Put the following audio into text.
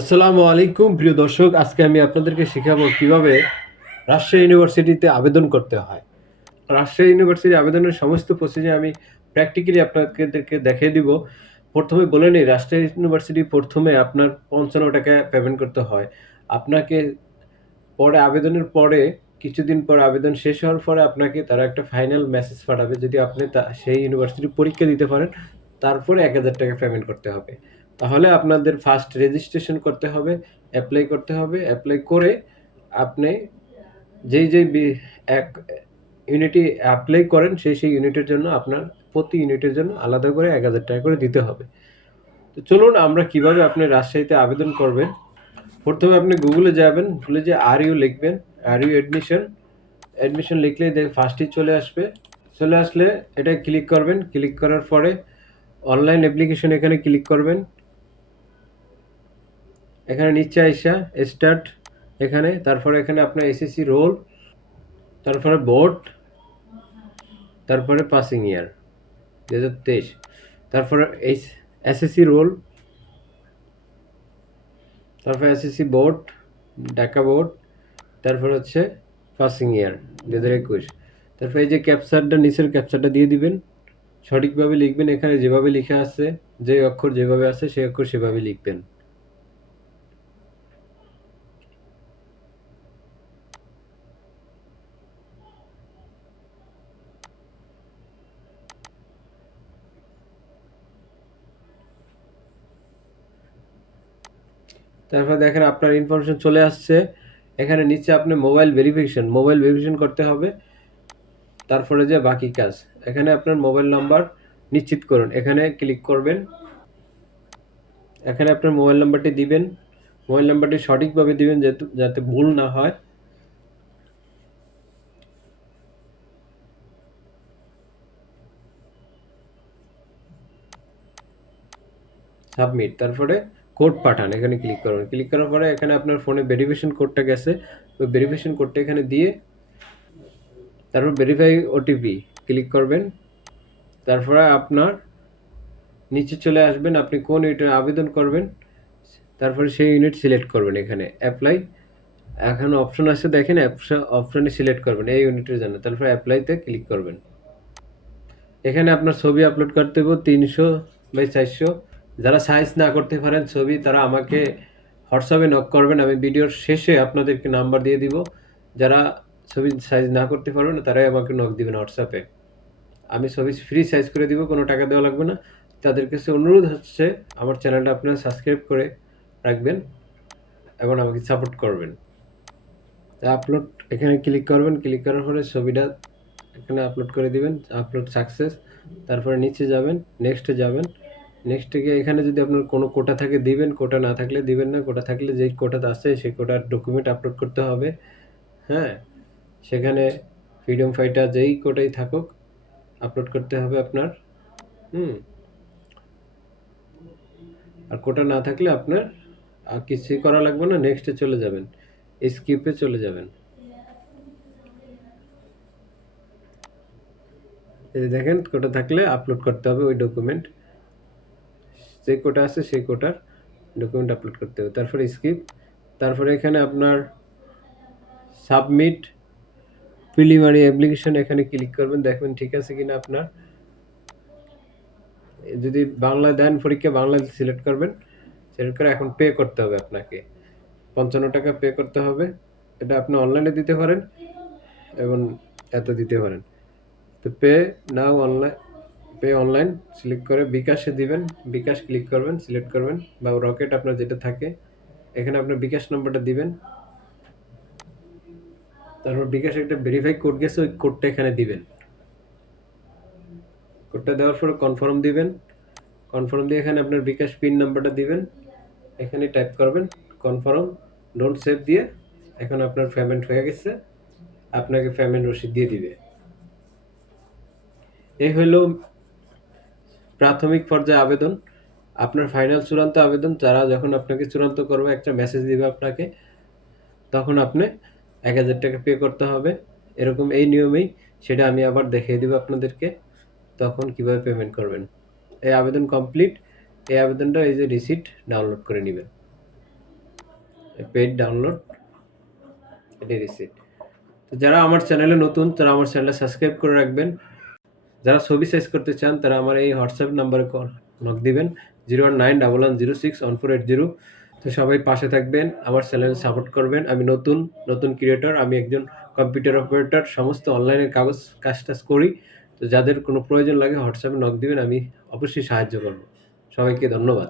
আসসালামু আলাইকুম, প্রিয় দর্শক। আজকে আমি আপনাদেরকে শেখাবো কীভাবে রাজশাহী ইউনিভার্সিটিতে আবেদন করতে হয়। রাজশাহী ইউনিভার্সিটি আবেদনের সমস্ত প্রসিজার আমি প্র্যাকটিক্যালি আপনাদেরকে দেখিয়ে দিব। প্রথমে বলে নিই, রাজশাহী ইউনিভার্সিটি প্রথমে আপনার পঞ্চান্ন টাকা পেমেন্ট করতে হয়। আপনাকে পরে আবেদনের পরে, কিছুদিন পর আবেদন শেষ হওয়ার পরে আপনাকে তারা একটা ফাইনাল মেসেজ পাঠাবে। যদি আপনি সেই ইউনিভার্সিটি পরীক্ষা দিতে পারেন, তারপরে এক হাজার টাকা পেমেন্ট করতে হবে। তাহলে আপনাদের ফার্স্ট রেজিস্ট্রেশন করতে হবে অ্যাপ্লাই করতে হবে অ্যাপ্লাই করে আপনি যেই যেই এক ইউনিটি অ্যাপ্লাই করেন, সেই সেই ইউনিটের জন্য আপনার প্রতি ইউনিটের জন্য আলাদা করে এক হাজার টাকা করে দিতে হবে। তো চলুন আমরা কীভাবে আপনি রাজশাহীতে আবেদন করবেন। প্রথমে আপনি গুগলে যাবেন গুগলে যে আর ইউ লিখবেন আর ইউ অ্যাডমিশন অ্যাডমিশন লিখলেই দেখ ফার্স্টই চলে আসবে। চলে আসলে এটা ক্লিক করবেন ক্লিক করার পরে অনলাইন অ্যাপ্লিকেশন এখানে ক্লিক করবেন। এখানে নিচে আইসা স্টার্ট এখানে, তারপরে এখানে আপনার এসএসসি রোল তারপরে বোর্ড তারপরে পাসিং ইয়ার দু হাজার তেইশ, তারপরে এইচ এসএসসি রোল তারপরে এসএসসি বোর্ড ঢাকা বোর্ড তারপর হচ্ছে পাসিং ইয়ার দু হাজার একুশ, তারপরে এই যে ক্যাপচারটা নিচের ক্যাপচারটা দিয়ে দিবেন, সঠিকভাবে লিখবেন, এখানে যেভাবে লেখা আছে, যে অক্ষর যেভাবে আছে, সেই অক্ষর সেভাবে লিখবেন। তারপর দেখেন আপনার ইনফরমেশন চলে আসছে। এখানে নিচে আপনি মোবাইল ভেরিফিকেশন মোবাইল ভেরিফিকেশন করতে হবে। তারপরে যে বাকি কাজ, এখানে আপনার মোবাইল নাম্বার নিশ্চিত করুন। এখানে ক্লিক করবেন। এখানে আপনার মোবাইল নাম্বারটি দিবেন। মোবাইল নাম্বারটি সঠিকভাবে দিবেন যেহেতু, যাতে ভুল না হয়। সাবমিট তারপরে কোড পাঠান, এখানে ক্লিক করুন। ক্লিক করার পরে এখানে আপনার ফোনে ভেরিফিকেশন কোডটা গেছে। ওই ভেরিফিকেশন কোডটা এখানে দিয়ে তারপর ভেরিফাই ওটিপি ক্লিক করবেন। তারপরে আপনার নিচে চলে আসবেন, আপনি কোন ইউনিটের আবেদন করবেন, তারপরে সেই ইউনিট সিলেক্ট করবেন এখানে অ্যাপ্লাই এখন অপশন আছে, দেখেন অপশনে সিলেক্ট করবেন এই ইউনিটের জন্য, তারপর অ্যাপ্লাইতে ক্লিক করবেন। এখানে আপনার ছবি আপলোড করতে হবে, তিনশো বাই চারশো। যারা সাইজ না করতে পারেন ছবি, তারা আমাকে হোয়াটসঅ্যাপে নক করবেন। আমি ভিডিওর শেষে আপনাদেরকে নাম্বার দিয়ে দিব। যারা ছবি সাইজ না করতে পারবেন, তারাই আমাকে নক দিবেন হোয়াটসঅ্যাপে। আমি ছবি ফ্রি সাইজ করে দিব, কোনো টাকা দেওয়া লাগবে না। তাদের কাছে অনুরোধ হচ্ছে, আমার চ্যানেলটা আপনারা সাবস্ক্রাইব করে রাখবেন এবং আমাকে সাপোর্ট করবেন। আপলোড এখানে ক্লিক করবেন। ক্লিক করার পরে ছবিটা এখানে আপলোড করে দিবেন। আপলোড সাকসেস তারপরে নিচে যাবেন নেক্সটে যাবেন। নেক্সটে গিয়ে এখানে যদি আপনার কোনো কোটা থাকে, দিবেন, কোটা না থাকলে দিবেন না, কোটা থাকলে যেই কোটাতে আছে সেই কোটার ডকুমেন্ট আপলোড করতে হবে হ্যাঁ? সেখানে ফ্রিডম ফাইটার যেই কোটাই থাকুক আপলোড করতে হবে আপনার, হুম? আর কোটা না থাকলে আপনার আর কিছুই করা লাগবে না নেক্সটে চলে যাবেন স্কিপে চলে যাবেন। দেখেন, কোটা থাকলে আপলোড করতে হবে ওই ডকুমেন্ট যে কোটা আছে সেই কোটার ডকুমেন্ট আপলোড করতে হবে। তারপরে স্কিপ তারপরে এখানে আপনার সাবমিট প্রিলিমারি অ্যাপ্লিকেশন এখানে ক্লিক করবেন, দেখবেন ঠিক আছে কিনা আপনার। যদি বাংলা দেন পরীক্ষা বাংলা সিলেক্ট করবেন সিলেক্ট করে এখন পে করতে হবে আপনাকে। পঞ্চান্ন টাকা পে করতে হবে। এটা আপনি অনলাইনে দিতে পারেন এবং এত দিতে পারেন। তো pay now online pay online, select করে বিকাশে দিবেন, বিকাশ ক্লিক করবেন, সিলেক্ট করবেন, বা রকেট আপনার যেটা থাকে, এখানে আপনার বিকাশ নম্বরটা দিবেন। তারপর বিকাশ একটা ভেরিফাই কোড গেছে, ওই কোডটা এখানে দিবেন। কোডটা দেওয়ার পরে কনফার্ম দিবেন। কনফার্ম দিয়ে এখানে আপনার বিকাশ পিন নাম্বারটা দিবেন। এখানে টাইপ করবেন কনফার্ম ডোন্ট সেভ দিয়ে এখন আপনার পেমেন্ট হয়ে গেছে, আপনাকে পেমেন্ট রসিদ দিয়ে দিবে। এই হলো প্রাথমিক পর্যায়ে আবেদন, আপনার ফাইনাল চূড়ান্ত আবেদন, যারা যখন আপনাকে চূড়ান্ত করবে, একটা মেসেজ দিবে আপনাকে, তখন আপনি এক হাজার টাকা পে করতে হবে। এরকম এই নিয়মেই সেটা আমি আবার দেখিয়ে দিব আপনাদেরকে, তখন কীভাবে পেমেন্ট করবেন। এই আবেদন কমপ্লিট এই আবেদনটা এই যে রিসিট ডাউনলোড করে নেবেন। পেড ডাউনলোড এটি রিসিট তো যারা আমার চ্যানেলে নতুন, তারা আমার চ্যানেলটা সাবস্ক্রাইব করে রাখবেন। যারা ছবি সাইজ করতে চান, তারা আমার এই হোয়াটসঅ্যাপ নাম্বারে নক দিবেন। Zero one nine double one zero six one four eight zero তো সবাই পাশে থাকবেন, আমার চ্যানেল সাপোর্ট করবেন। আমি নতুন নতুন ক্রিয়েটর আমি একজন কম্পিউটার অপারেটর সমস্ত অনলাইনের কাগজ, কাজ টাজ করি। তো যাদের কোনো প্রয়োজন লাগে হোয়াটসঅ্যাপে নক দিবেন, আমি অবশ্যই সাহায্য করব। সবাইকে ধন্যবাদ।